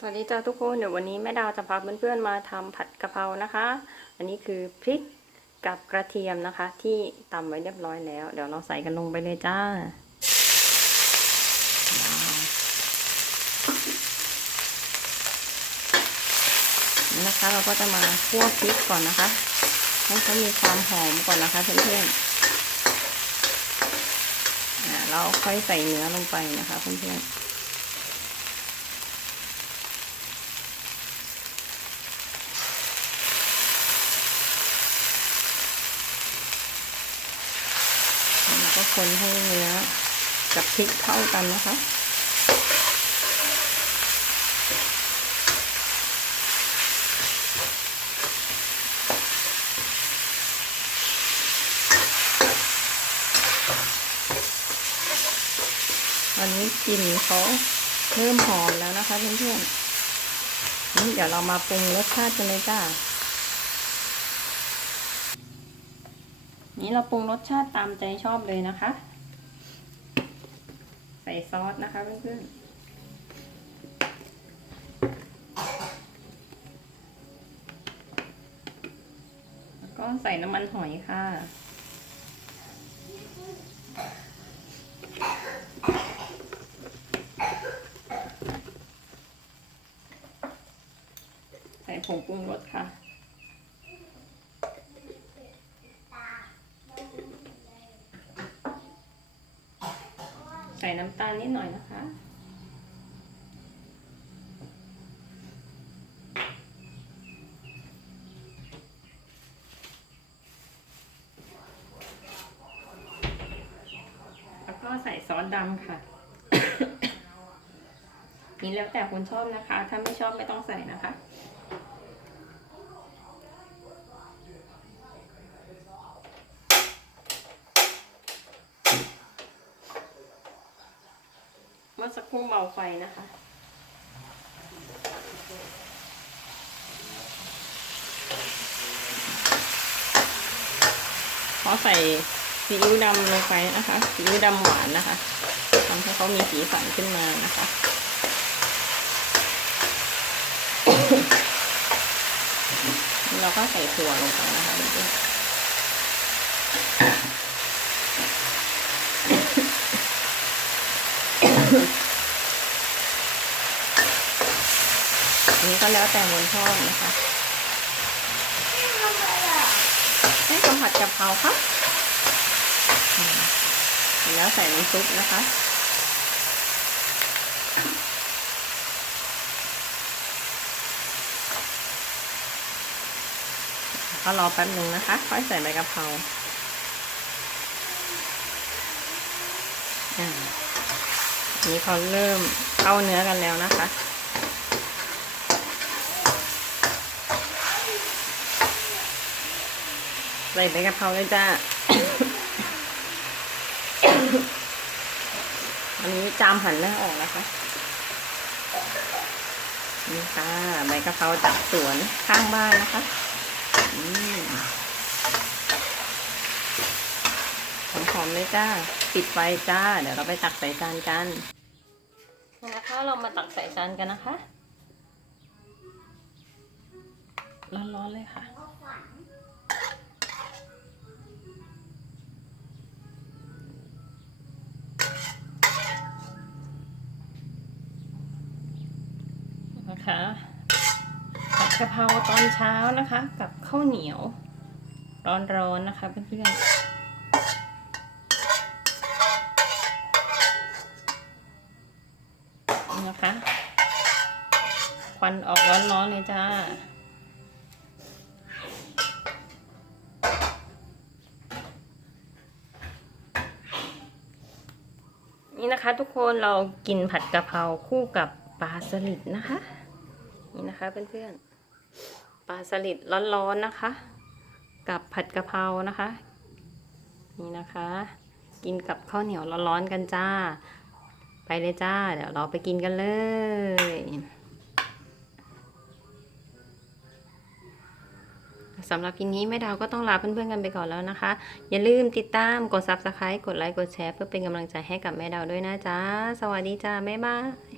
สวัสดีจ้าทุกคนเดี๋ยววันนี้แม่ดาวจะพาเพื่อนๆมาทำผัดกะเพรานะคะ อันนี้คือพริกกับกระเทียมนะคะ ที่ตำไว้เรียบร้อยแล้ว เดี๋ยวเราใส่กันลงไปเลยจ้านนะคะเราก็จะมาคั่วพริกก่อนนะคะให้เขามีความหอมก่อนนะคะเพื่อนๆอ่าเราค่อยใส่เนื้อลงไปนะคะเพื่อนๆ ก็คนให้เนื้อกับพริกเข้ากันนะคะวันนี้กลิ่นเขาเริ่มหอมแล้วนะคะเพื่อนๆนี่เดี๋ยวเรามาปรุงรสชาติกันเลยจ้า นี้เราปรุงรสชาติตามใจชอบเลยนะคะ ใส่ซอสนะคะเพื่อนๆแล้วก็ใส่น้ำมันหอยค่ะ ใส่ผงปรุงรสค่ะ ใส่น้ำตาลนิดหน่อยนะคะ แล้วก็ใส่ซอสดำค่ะ นี่แล้วแต่คนชอบนะคะ ถ้าไม่ชอบไม่ต้องใส่นะคะ เมื่อสักครู่เบาไฟนะคะ ขอใส่ซีอิ๊วดำลงไปนะคะซีอิ๊วดำหวานนะคะทำให้เขามีสีสันขึ้นมานะคะเราก็ใส่ถั่วลงไปนะคะเพื่อ นี้ก็แล้วแต่คนชอบนะคะให้สัมผัดกะเพราค่ะอืมแล้วใส่น้ำซุปนะคะก็รอแป๊บหนึ่งนะคะ ค่อยใส่ใบกะเพรา นนี้เขาเริ่มเข้าเนื้อกันแล้วนะคะ ใส่ใบกะเพราเลยจ้า อันนี้จามหันหน้าออกนะคะ นี่ค่ะใบกะเพราจากสวนข้างบ้านนะคะหอมๆเลยจ้า ปิดไฟจ้า เดี๋ยวเราไปตักใส่จานกัน เรามาตักใส่จานกันนะคะ ร้อนๆเลยค่ะ นะคะผัดกะเพราตอนเช้านะคะ กับข้าวเหนียว ร้อนๆนะคะเพื่อนๆ นะคะ ควันออกร้อนๆเลยจ้า นี่นะคะทุกคนเรากินผัดกะเพราคู่กับปลาสลิดนะคะ นี่นะคะเพื่อนๆ ปลาสลิดร้อนๆนะคะ กับผัดกะเพรานะคะ นี่นะคะ กินกับข้าวเหนียวร้อนๆกันจ้า ไปเลยจ้า เดี๋ยวเราไปกินกันเลยสำหรับคลิปนี้แม่ดาวก็ต้องลาเพื่อนๆกันไปก่อนแล้วนะคะ อย่าลืมติดตามกด subscribe กดไลค์กดแชร์เพื่อเป็นกำลังใจให้กับแม่ดาวด้วยนะจ๊ะ สวัสดีจ้า บ๊ายบาย